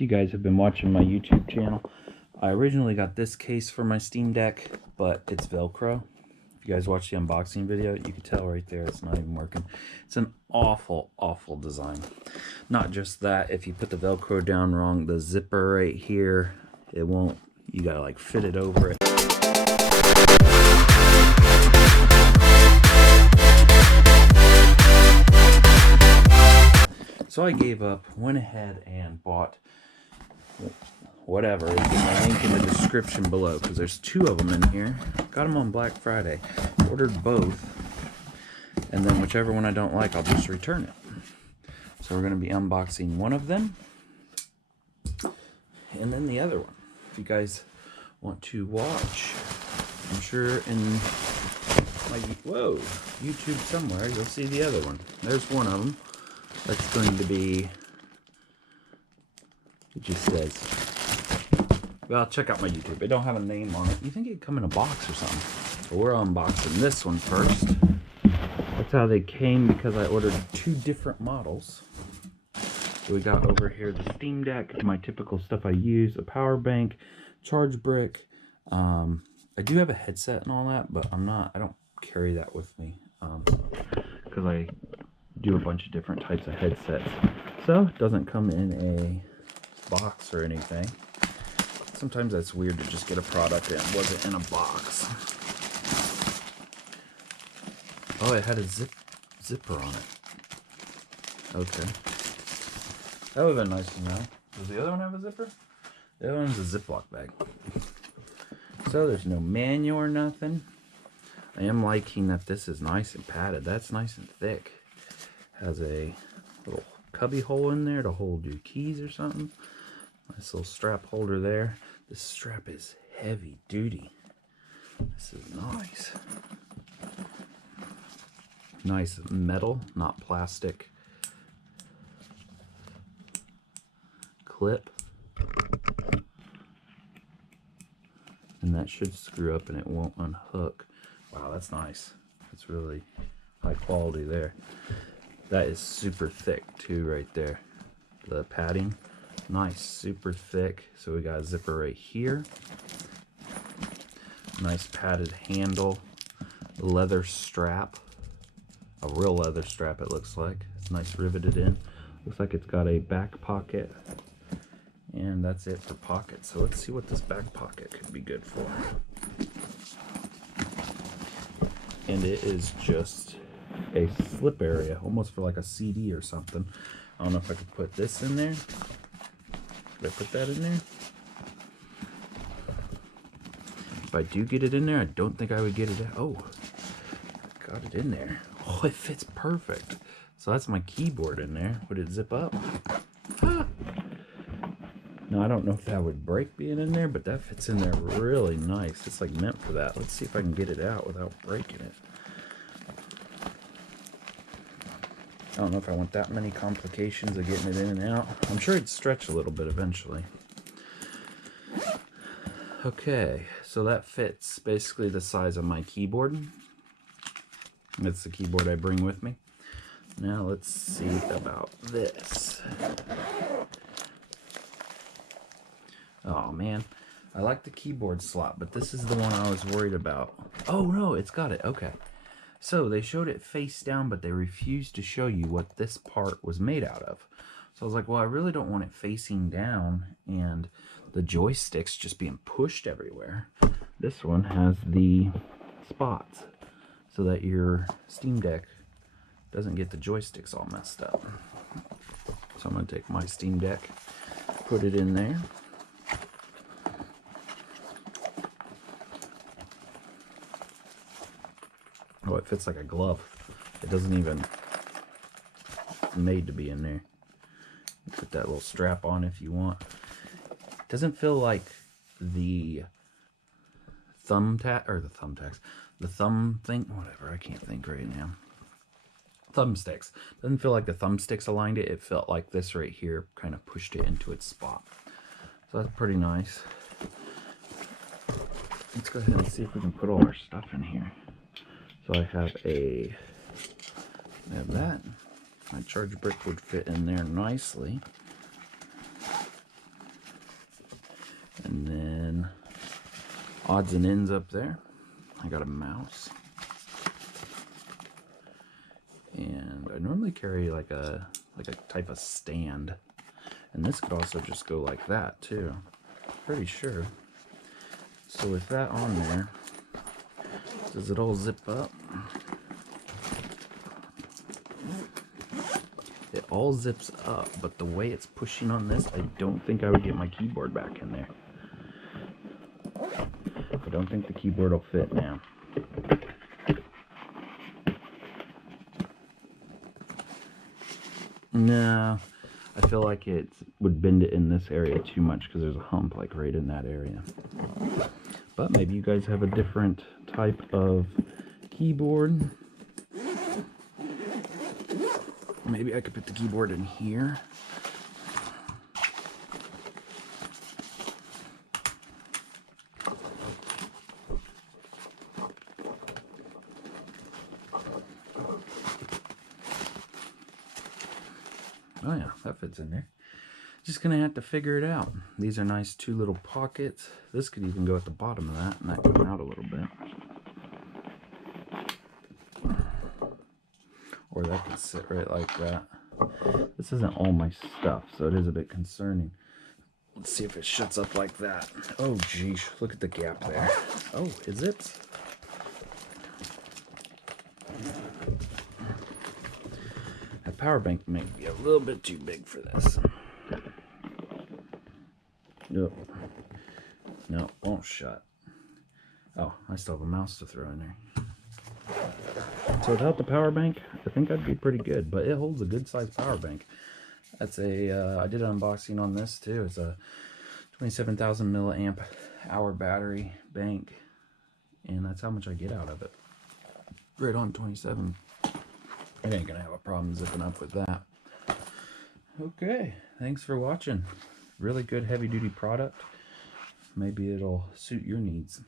If you guys have been watching my YouTube channel, I originally got this case for my Steam Deck, but it's Velcro. If you guys watch the unboxing video, you can tell right there it's not even working. It's an awful, awful design. Not just that, if you put the Velcro down wrong, the zipper right here, it won't, you gotta like fit it over it. So I gave up, went ahead and bought whatever. There's a link in the description below because there's two of them in here. Got them on Black Friday. Ordered both. And then whichever one I don't like, I'll just return it. So we're going to be unboxing one of them. And then the other one. If you guys want to watch, I'm sure in my YouTube somewhere, you'll see the other one. There's one of them. That's going to be, it just says, well, check out my YouTube. It don't have a name on it. You think it'd come in a box or something. But we're unboxing this one first. That's how they came because I ordered two different models. So we got over here the Steam Deck, my typical stuff I use, a power bank, charge brick. I do have a headset and all that, but I don't carry that with me because I do a bunch of different types of headsets. So it doesn't come in a box or anything. Sometimes that's weird to just get a product that wasn't in a box. Oh, it had a zipper on it. Okay. That would have been nice to know. Does the other one have a zipper? The other one's a Ziploc bag. So there's no manual or nothing. I am liking that this is nice and padded. That's nice and thick. Has a little cubby hole in there to hold your keys or something. Nice little strap holder there. This strap is heavy duty. This is nice. Nice metal, not plastic. Clip. And that should screw up and it won't unhook. Wow, that's nice. That's really high quality there. That is super thick too right there. The padding, nice, super thick. So we got a zipper right here. Nice padded handle. Leather strap. A real leather strap it looks like. It's nice riveted in. Looks like it's got a back pocket. And that's it for pockets. So let's see what this back pocket could be good for. And it is just a slip area, almost for like a CD or something. I don't know if I could put this in there. Could I put that in there? If I do get it in there, I don't think I would get it out. Oh, I got it in there. Oh, it fits perfect. So that's my keyboard in there. Would it zip up? Ah. Now, I don't know if that would break being in there, but that fits in there really nice. It's like meant for that. Let's see if I can get it out without breaking it. I don't know if I want that many complications of getting it in and out. I'm sure it'd stretch a little bit eventually. Okay, so that fits basically the size of my keyboard. That's the keyboard I bring with me. Now let's see about this. Oh man, I like the keyboard slot, but this is the one I was worried about. Oh no, it's got it, okay. So they showed it face down, but they refused to show you what this part was made out of. So I was like, well, I really don't want it facing down and the joysticks just being pushed everywhere. This one has the spots so that your Steam Deck doesn't get the joysticks all messed up. So I'm going to take my Steam Deck, put it in there. Oh, it fits like a glove. It doesn't even made to be in there. You put that little strap on if you want. It doesn't feel like the the thumb thing, whatever, I can't think right now. Thumbsticks. Doesn't feel like the thumbsticks aligned it. It felt like this right here kind of pushed it into its spot. So that's pretty nice. Let's go ahead and see if we can put all our stuff in here. So I have that. My charge brick would fit in there nicely. odds and ends up there. I got a mouse. And I normally carry like a type of stand. And this could also just go like that too. Pretty sure. So with that on there, does it all zip up? It all zips up, but the way it's pushing on this, I don't think I would get my keyboard back in there. I don't think the keyboard will fit now. No, I feel like it would bend it in this area too much because there's a hump like right in that area. But maybe you guys have a different type of keyboard. Maybe I could put the keyboard in here. Oh yeah, that fits in there. Just gonna have to figure it out. These are nice 2 little pockets. This could even go at the bottom of that, and that come out a little bit. Or that could sit right like that. This isn't all my stuff, so it is a bit concerning. Let's see if it shuts up like that. Oh geez, look at the gap there. Oh, it zips. That power bank may be a little bit too big for this. Nope. No, won't shut. Oh, I still have a mouse to throw in there. So without the power bank, I think I'd be pretty good, but it holds a good sized power bank. That's a, I did an unboxing on this too. It's a 27,000 milliamp hour battery bank, and that's how much I get out of it. Right on 27. I ain't gonna have a problem zipping up with that. Okay, thanks for watching. Really good heavy duty product. Maybe it'll suit your needs.